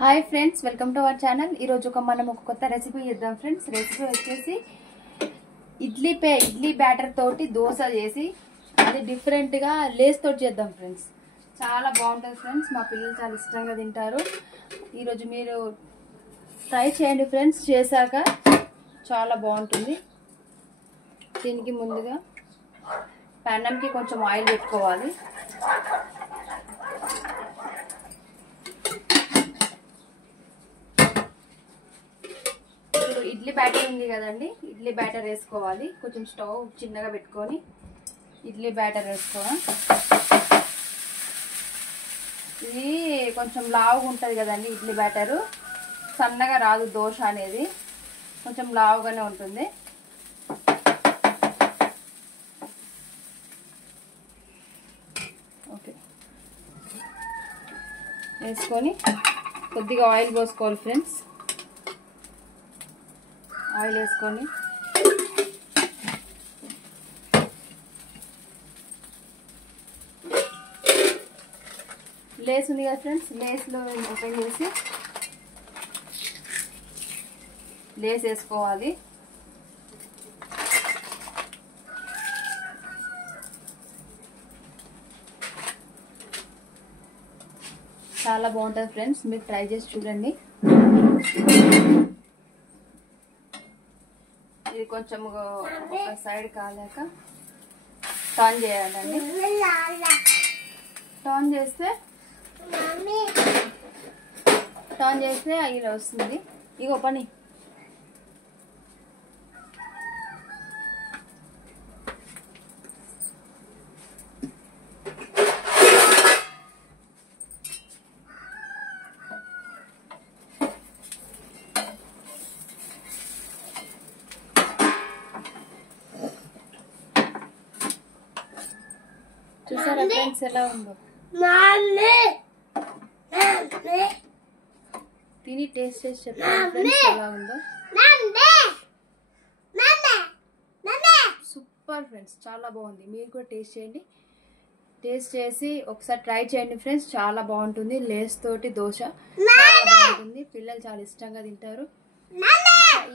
Hi friends, welcome to our channel. ఈరోజు మనం ఒక కొత్త రెసిపీ చేద్దాం ఫ్రెండ్స్. రెసిపీ వచ్చేసి ఇడ్లీ బ్యాటర్ తోటి దోశ చేసి అది డిఫరెంట్గా లేస్ తోటి చేద్దాం ఫ్రెండ్స్. చాలా బాగుంటుంది ఫ్రెండ్స్. మా పిల్లలు చాలా ఇష్టంగా తింటారు. ఈరోజు మీరు ట్రై చేయండి ఫ్రెండ్స్. చేశాక చాలా బాగుంటుంది. దీనికి ముందుగా పెనంకి కొంచెం ఆయిల్ పెట్టుకోవాలి. ఇడ్లీ బ్యాటర్ ఉంది కదండి, ఇడ్లీ బ్యాటర్ వేసుకోవాలి. కొంచెం స్టవ్ చిన్నగా పెట్టుకొని ఇడ్లీ బ్యాటర్ వేసుకోవాలి. ఇది కొంచెం లావుగా ఉంటుంది కదండి ఇడ్లీ బ్యాటరు. సన్నగా రాదు దోశ అనేది, కొంచెం లావుగానే ఉంటుంది. ఓకే, వేసుకొని కొద్దిగా ఆయిల్ పోసుకోవాలి ఫ్రెండ్స్. ఆయిల్ వేసుకొని లేస్ ఉంది కదా ఫ్రెండ్స్, లేస్లో ఓపెన్ చేసి లేస్ వేసుకోవాలి. చాలా బాగుంటుంది ఫ్రెండ్స్, మీరు ట్రై చేసి చూడండి. ఇది కొంచెం ఒక సైడ్ కాలేక టర్న్ చేయాలండి. టర్న్ చేస్తే ఇలా వస్తుంది. ఇగో పని చూసారా ఫ్రెండ్స్ ఎలా ఉందో? తిని టేస్ట్ చేసి చెప్పండి ఫ్రెండ్స్ ఎలా ఉందో. సూపర్ ఫ్రెండ్స్, చాలా బాగుంది. మీరు కూడా టేస్ట్ చేయండి. టేస్ట్ చేసి ఒకసారి ట్రై చేయండి ఫ్రెండ్స్. చాలా బాగుంటుంది. లేస్ తోటి దోశ చాలా బాగుంటుంది. పిల్లలు చాలా ఇష్టంగా తింటారు.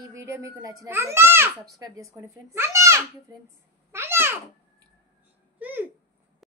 ఈ వీడియో మీకు నచ్చినట్లయితే సబ్స్క్రైబ్ చేసుకోండి ఫ్రెండ్స్. Thank you friends.